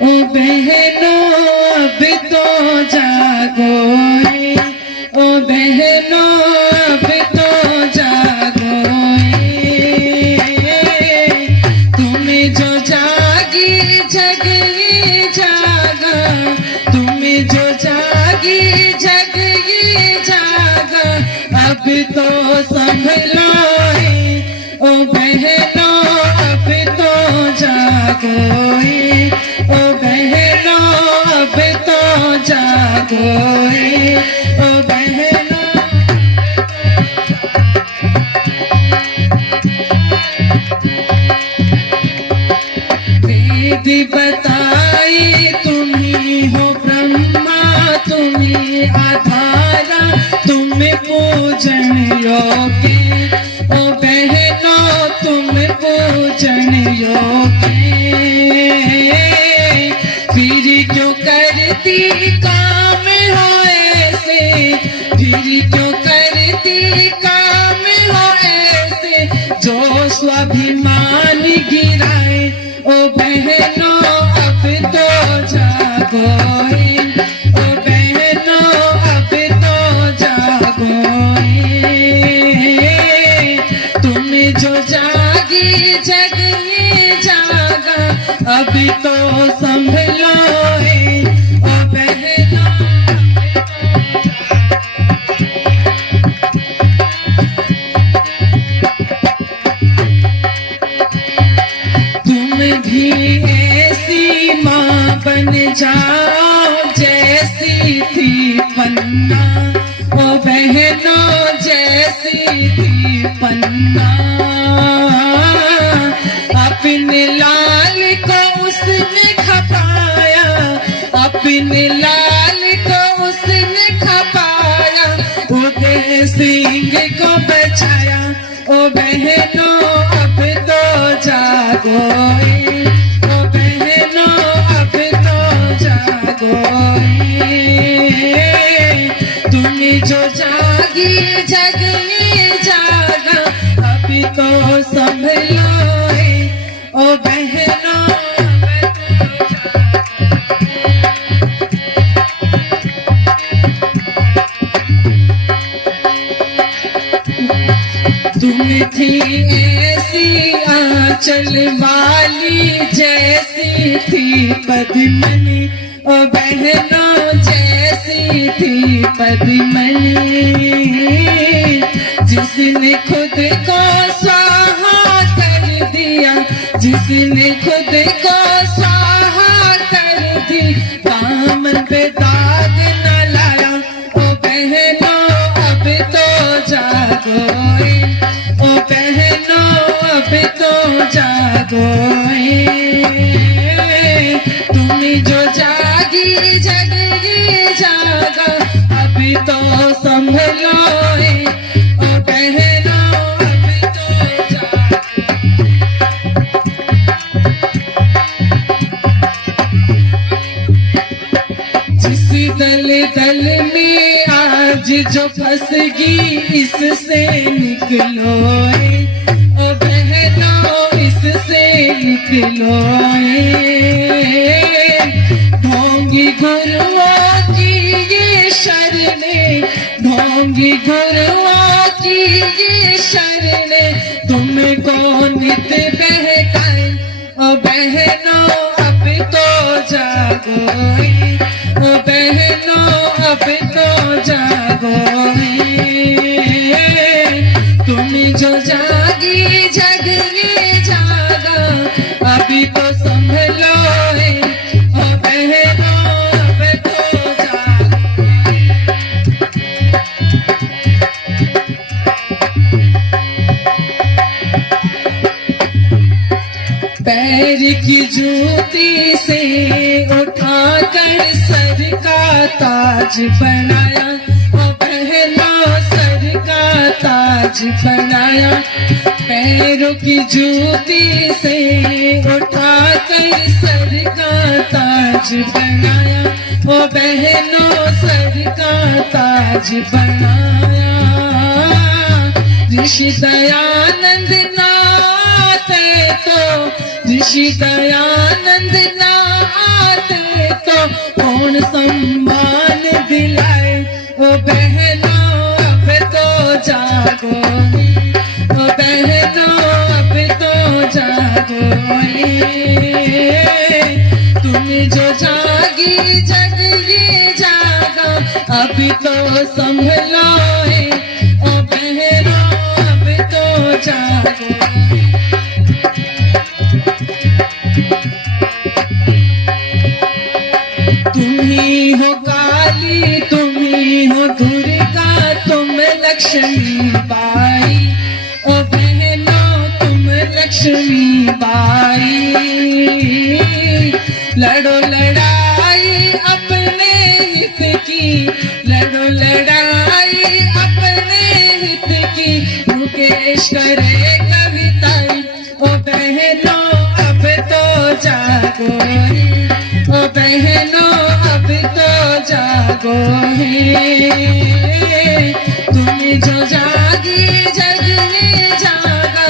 ओ बहनों अब तो जागो रे, ओ बहनों अब तो जागो रे। तुम्हें जो जागी जग ये जागा, तुम्हें जो जागी जग ये जागा, अब तो संभलो रे, ओ बहनों अब तो जागो रे, ओ बहनों अब तो जागो रे, ओ बहनों। वेद बताए तुम्ही हो ब्रह्मा, तुम्ही आधारा, तुम पूजन योग्य, ओ बहनों तुम पूजन योग्य। फिर क्यों करती काम हो ऐसे, फिर क्यों करती काम हो ऐसे, जो स्वाभिमान गिराए, ओ बहनों अब तो जागो रे, ओ बहनों अब तो जागो रे। तुम्हें जो जागी जग ये जागा, अभी तो संभलो रे, ओ बहनों। तुम भी ऐसी माँ बन जाओ जैसी थी पन्ना, ओ बहनों जैसी थी पन्ना। अपने लाल को उसने खपाया, अपने लाल को उसने खपाया, उदय सिंह को बचाया, ओ बहनों अब तो जागो रे, ओ बहनों अब तो जागो रे। तुम्हें जो जागी जग ये जागा, अभी तो संभलो रे, ओ बहनों अब तो। तुम थी ऐसी आंचल वाली जैसी थी पद्मनी, ओ बहनों जैसी थी पद्मनी। जिसने खुद को स्वाहा कर दिया, जिसने खुद को स्वाहा कर दी, दामन पे दाग न लाया, ओ बहनों अब तो जागो रे, ओ बहनों अब तो जागो रे। तुम्हें जो जागी जग ये जागा, अभी तो संभलो रे, ओ बहनों अब तो जागो। जिस दल दल में आज जो फंसगी, इससे निकलो रे, ओ बहनों इससे निकलो रे। ढोंगी गुरुओं की ये शरणें, ढोंगी गुरुओं की ये शरणें, तुमको नित बहकाए, ओ बहनों अब तो जागो रे, ओ बहनों अब तो जागो रे। तुम्हें जो जागी जग ये जागा, अभी तो संभलो रे, ओ बहनों अब तो जागो रे। पैर की जूती से उठाकर सर का ताज बनाया, ओ बहनों सर का ताज बनाया। पैरों की जूती से उठाकर सर का ताज बनाया, ओ बहनों सर का ताज बनाया। ऋषि दयानंद नाते तो, ऋषि दयानंद नाते कौन सम्मान दिलाए। ओ बहनों अब तो जागो, ओ बहनों अब तो जागो, तुम जो जागी जग ये जागा, अभी तो संभलो, ओ बहनों अब तो जागो। तुम ही हो काली, तुम ही हो दुर्गा, तुम लक्ष्मी बाई, ओ बहनों तुम लक्ष्मी बाई। लड़ो लड़ाई अपने हित की, लड़ो लड़ाई अपने हित की, मुकेश करे कविताएं, ओ बहनों अब तो जागो, ओ बहनों अब तो जागो है। तुम जो जागी जग ये जागा,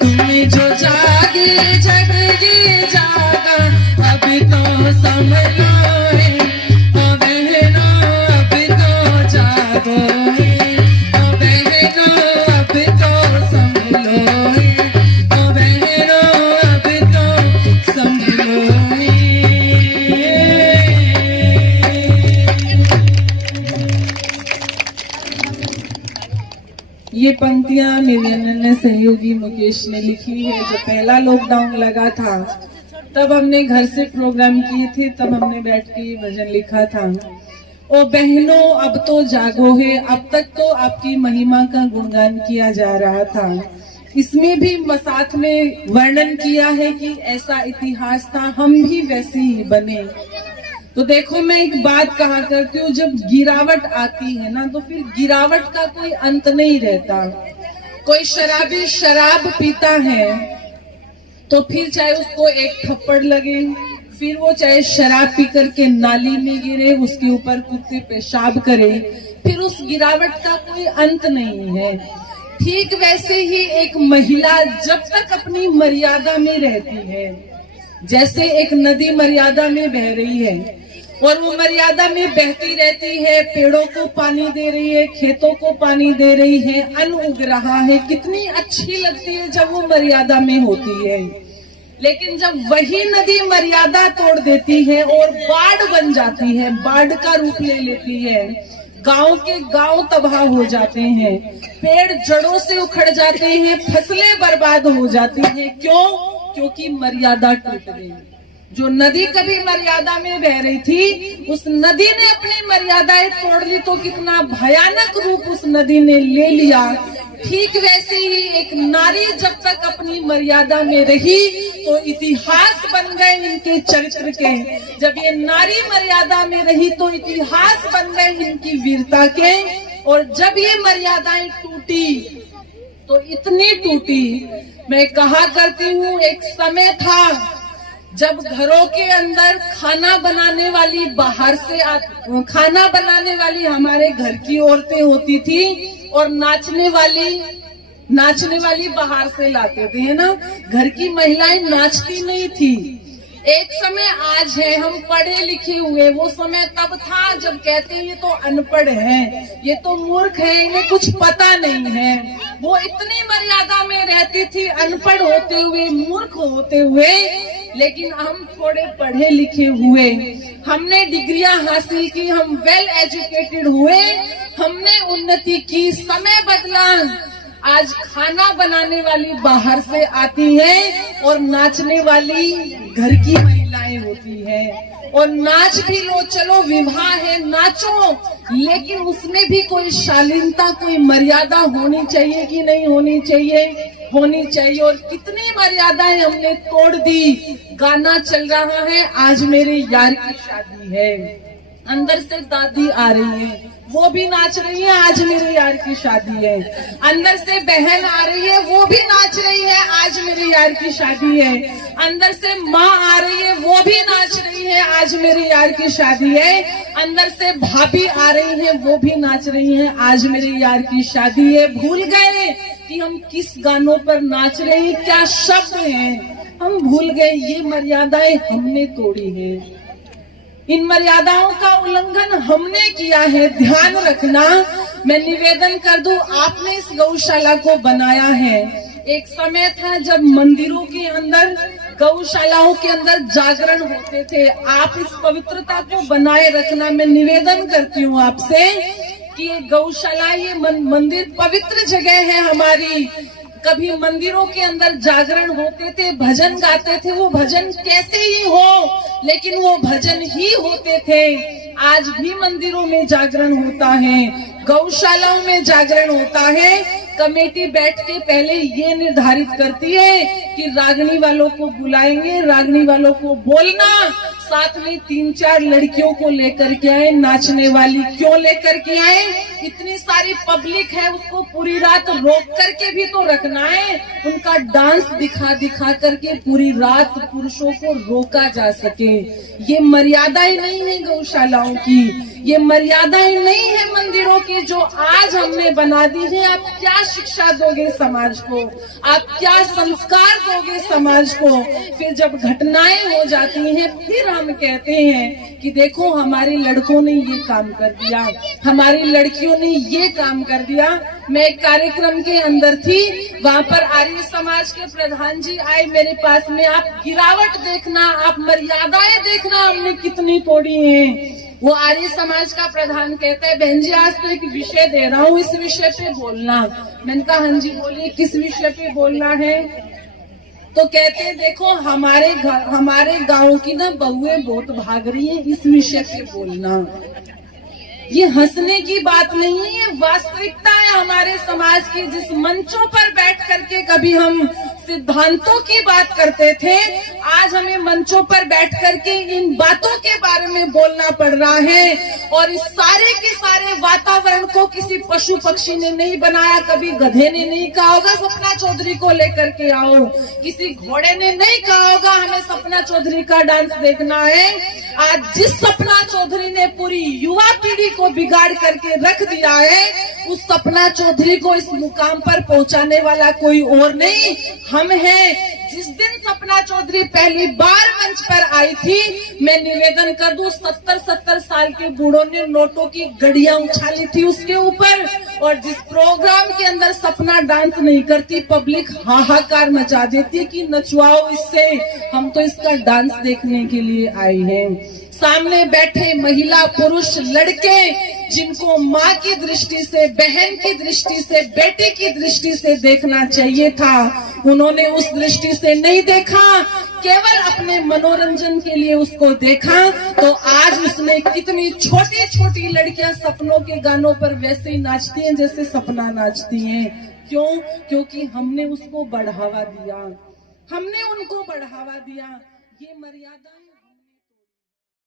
तुम जो जागी जग ये जागा, अब तो संभलो है, ओ बहनों अब तो जागो है, ओ बहनों अब तो संभलो है, ओ बहनों अब तो संभलो है। ये पंक्तियां मेरे अनन्य सहयोगी मुकेश ने लिखी है। जब पहला लॉकडाउन लगा था तब हमने घर से प्रोग्राम किए थे, तब हमने बैठ के ये भजन लिखा था। ओ बहनों अब तो जागो है। अब तक तो आपकी महिमा का गुणगान किया जा रहा था, इसमें भी साथ में वर्णन किया है कि ऐसा इतिहास था, हम भी वैसे ही बने। तो देखो मैं एक बात कहा करती हूँ, जब गिरावट आती है ना तो फिर गिरावट का कोई अंत नहीं रहता। कोई शराबी शराब पीता है तो फिर चाहे उसको एक थप्पड़ लगे, फिर वो चाहे शराब पी करके नाली में गिरे, उसके ऊपर कुत्ते पेशाब करे, फिर उस गिरावट का कोई अंत नहीं है। ठीक वैसे ही एक महिला जब तक अपनी मर्यादा में रहती है, जैसे एक नदी मर्यादा में बह रही है और वो मर्यादा में बहती रहती है, पेड़ों को पानी दे रही है, खेतों को पानी दे रही है, अन्न उग रहा है, कितनी अच्छी लगती है जब वो मर्यादा में होती है। लेकिन जब वही नदी मर्यादा तोड़ देती है और बाढ़ बन जाती है, बाढ़ का रूप ले लेती है, गांव के गांव तबाह हो जाते हैं, पेड़ जड़ों से उखड़ जाते हैं, फसलें बर्बाद हो जाती हैं। क्यों? क्योंकि मर्यादा टूट गई। जो नदी कभी मर्यादा में बह रही थी, उस नदी ने अपनी मर्यादाएं तोड़ ली, तो कितना भयानक रूप उस नदी ने ले लिया। ठीक वैसे ही एक नारी जब तक अपनी मर्यादा में रही तो इतिहास बन गए इनके चरित्र के। जब ये नारी मर्यादा में रही तो इतिहास बन गए इनकी वीरता के। और जब ये मर्यादाएं टूटी तो इतनी टूटी, मैं कहा करती हूँ एक समय था जब घरों के अंदर खाना बनाने वाली बाहर से खाना बनाने वाली हमारे घर की औरतें होती थी और नाचने वाली बाहर से लाते थे, है ना। घर की महिलाएं नाचती नहीं थी। एक समय आज है, हम पढ़े लिखे हुए, वो समय तब था जब कहते हैं ये तो अनपढ़ है, ये तो मूर्ख है, इन्हें कुछ पता नहीं है। वो इतनी मर्यादा में रहती थी, अनपढ़ होते हुए, मूर्ख होते हुए। लेकिन हम थोड़े पढ़े लिखे हुए, हमने डिग्रियां हासिल की, हम वेल एजुकेटेड हुए, हमने उन्नति की, समय बदला। आज खाना बनाने वाली बाहर से आती है और नाचने वाली घर की महिलाएं होती है। और नाच भी लो, चलो विवाह है, नाचो, लेकिन उसमें भी कोई शालीनता, कोई मर्यादा होनी चाहिए कि नहीं होनी चाहिए? होनी चाहिए। और कितनी मर्यादाएं हमने तोड़ दी। गाना चल रहा है, आज मेरे यार की शादी है, अंदर से दादी आ रही है, वो भी नाच रही है, आज मेरे यार की शादी है। अंदर से बहन आ रही है, वो भी नाच रही है, आज मेरे यार की शादी है। अंदर से माँ आ रही है, वो भी नाच रही है, आज मेरे यार की शादी है। अंदर से भाभी आ रही है, वो भी नाच रही है, आज मेरे यार की शादी है। भूल गए कि हम किस गानों पर नाच रहे हैं, क्या शब्द हैं, हम भूल गए। ये मर्यादाएं हमने तोड़ी है। इन मर्यादाओं का उल्लंघन हमने किया है, ध्यान रखना। मैं निवेदन कर दूं, आपने इस गौशाला को बनाया है। एक समय था जब मंदिरों के अंदर, गौशालाओं के अंदर जागरण होते थे। आप इस पवित्रता को बनाए रखना। मैं निवेदन करती हूँ आपसे कि ये गौशाला, ये मंदिर पवित्र जगह है हमारी। कभी मंदिरों के अंदर जागरण होते थे, भजन गाते थे, वो भजन कैसे ही हो, लेकिन वो भजन ही होते थे। आज भी मंदिरों में जागरण होता है, गौशालाओं में जागरण होता है। कमेटी बैठ के पहले ये निर्धारित करती है कि रागनी वालों को बुलाएंगे, रागनी वालों को बोलना, साथ में 3-4 लड़कियों को लेकर के आए। नाचने वाली क्यों लेकर के आए? इतनी सारी पब्लिक है, उसको पूरी रात रोक करके भी तो रखना है। उनका डांस दिखा दिखा करके पूरी रात पुरुषों को रोका जा सके। ये मर्यादाएं नहीं है गौशालाओं की, ये मर्यादाएं नहीं है मंदिरों की जो आज हमने बना दी है। आप क्या शिक्षा दोगे समाज को? आप क्या संस्कार दोगे समाज को? फिर जब घटनाएं हो जाती हैं, फिर हम कहते हैं कि देखो हमारे लड़कों ने ये काम कर दिया, हमारी लड़कियों ने ये काम कर दिया। मैं एक कार्यक्रम के अंदर थी, वहाँ पर आर्य समाज के प्रधान जी आए मेरे पास में। आप गिरावट देखना, आप मर्यादाएं देखना हमने कितनी तोड़ी हैं। वो आर्य समाज का प्रधान कहता है, बहन जी आज तो एक विषय दे रहा हूँ, इस विषय पे बोलना। मैंने कहा हाँ जी बोलिए, किस विषय पे बोलना है? तो कहते हैं देखो हमारे गांव की ना बहुएं बहुत भाग रही है, इस विषय पे बोलना। ये हंसने की बात नहीं है, ये वास्तविकता है हमारे समाज की। जिस मंचों पर बैठ करके कभी हम सिद्धांतों की बात करते थे, आज हमें मंचों पर बैठ करके इन बातों के बारे में बोलना पड़ रहा है। और इस सारे के सारे वातावरण को किसी पशु पक्षी ने नहीं बनाया। कभी गधे ने नहीं कहा होगा सपना चौधरी को लेकर के आओ, किसी घोड़े ने नहीं कहा होगा हमें सपना चौधरी का डांस देखना है। आज जिस सपना चौधरी ने पूरी युवा पीढ़ी को बिगाड़ करके रख दिया है, उस सपना चौधरी को इस मुकाम पर पहुंचाने वाला कोई और नहीं, हम हैं। जिस दिन सपना चौधरी पहली बार मंच पर आई थी, मैं निवेदन कर दूं, 70-70 साल के बूढ़ों ने नोटों की गड़ियां उछाली थी उसके ऊपर। और जिस प्रोग्राम के अंदर सपना डांस नहीं करती, पब्लिक हाहाकार मचा देती कि नचवाओ इससे, हम तो इसका डांस देखने के लिए आए हैं। सामने बैठे महिला पुरुष लड़के, जिनको माँ की दृष्टि से, बहन की दृष्टि से, बेटे की दृष्टि से देखना चाहिए था, उन्होंने उस दृष्टि से नहीं देखा, केवल अपने मनोरंजन के लिए उसको देखा। तो आज उसने कितनी छोटी छोटी लड़कियां सपनों के गानों पर वैसे ही नाचती हैं जैसे सपना नाचती हैं। क्यों? क्योंकि हमने उसको बढ़ावा दिया, हमने उनको बढ़ावा दिया। ये मर्यादा